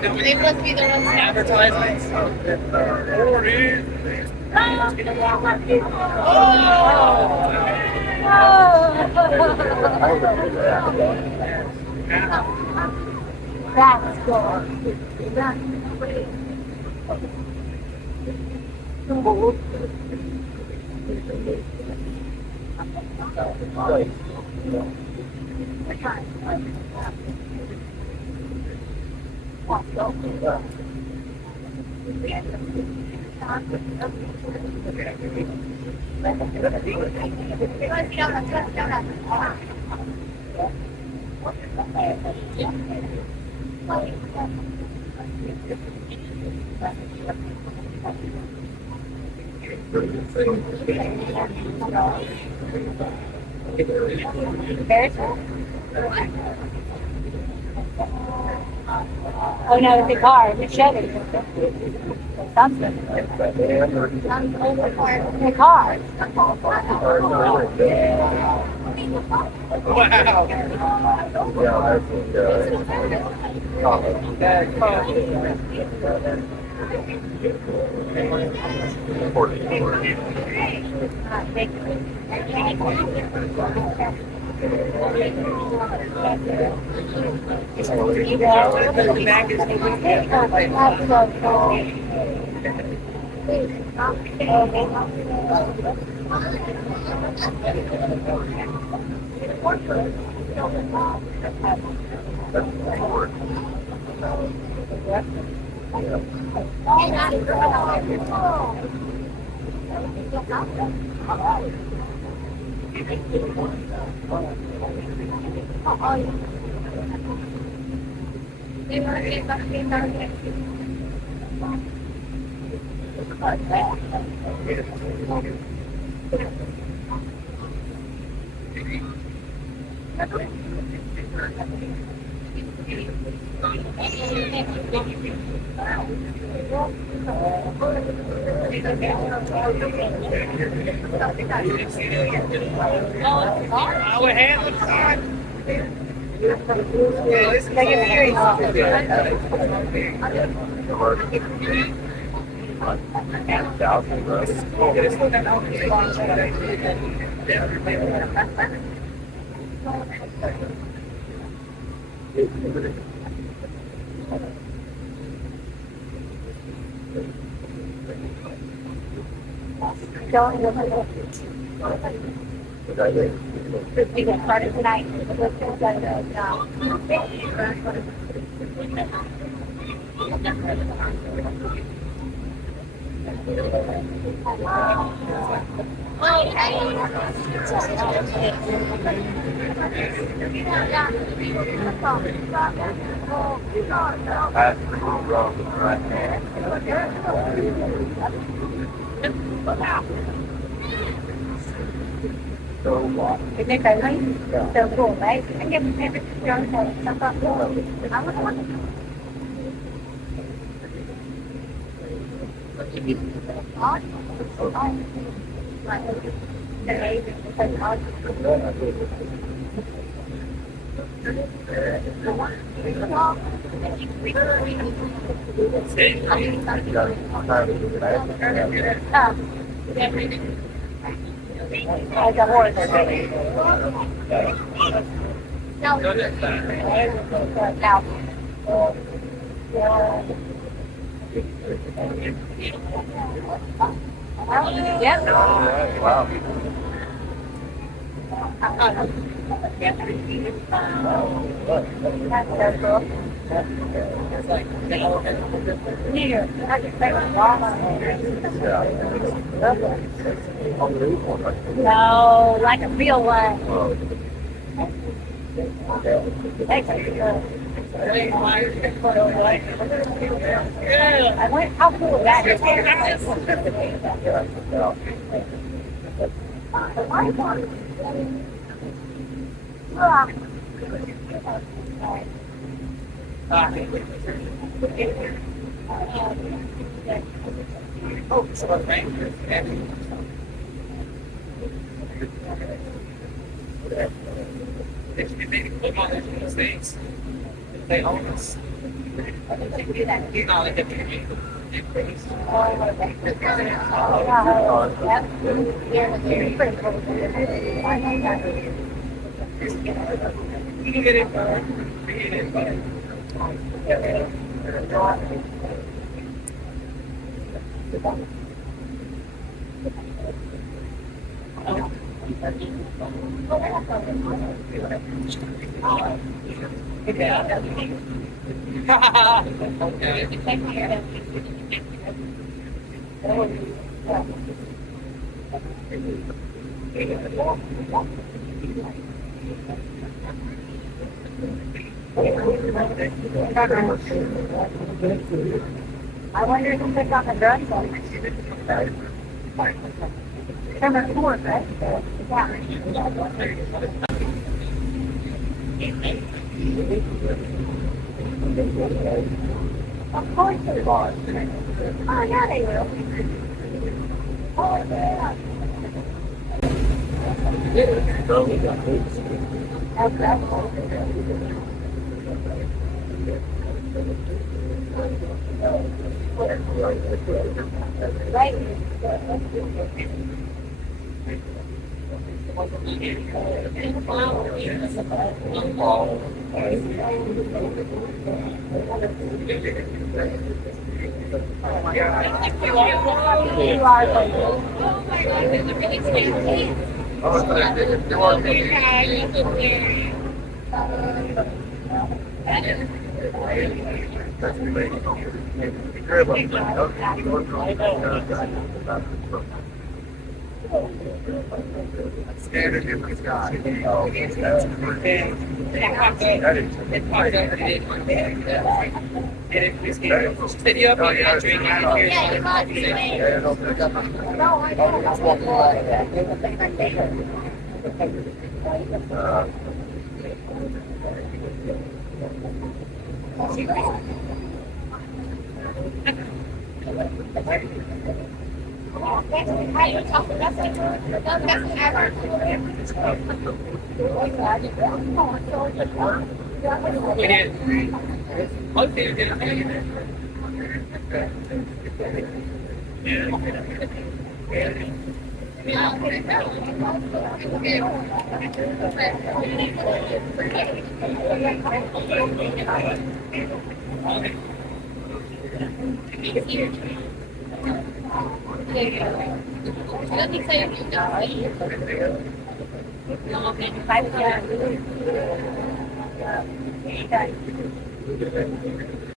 They must be the ones advertisements. That's good. Oh no, it's a car, it's a Chevy. Something. The car. We get started tonight. Cái này cái mấy từ buồn đấy, anh em cho sao con không có đó. Đây phần thôi. À, I got horse. No. Now. Yep. Wow. That's so cool. Here, I just take a no, like a real one. I went, how cool is that? Oh, so I'm right. If you maybe click on those things, they almost you know like you can get it. I wonder if you picked up the drug one. Number 4, right? Yeah. Of course they will. Oh, yeah, they will. Oh, yeah. Right. Standard in the sky. Oh, that's great. That is. Said you up here drinking here. Yeah, you got it. Yeah, no, I got We did. Okay, yeah. Bye.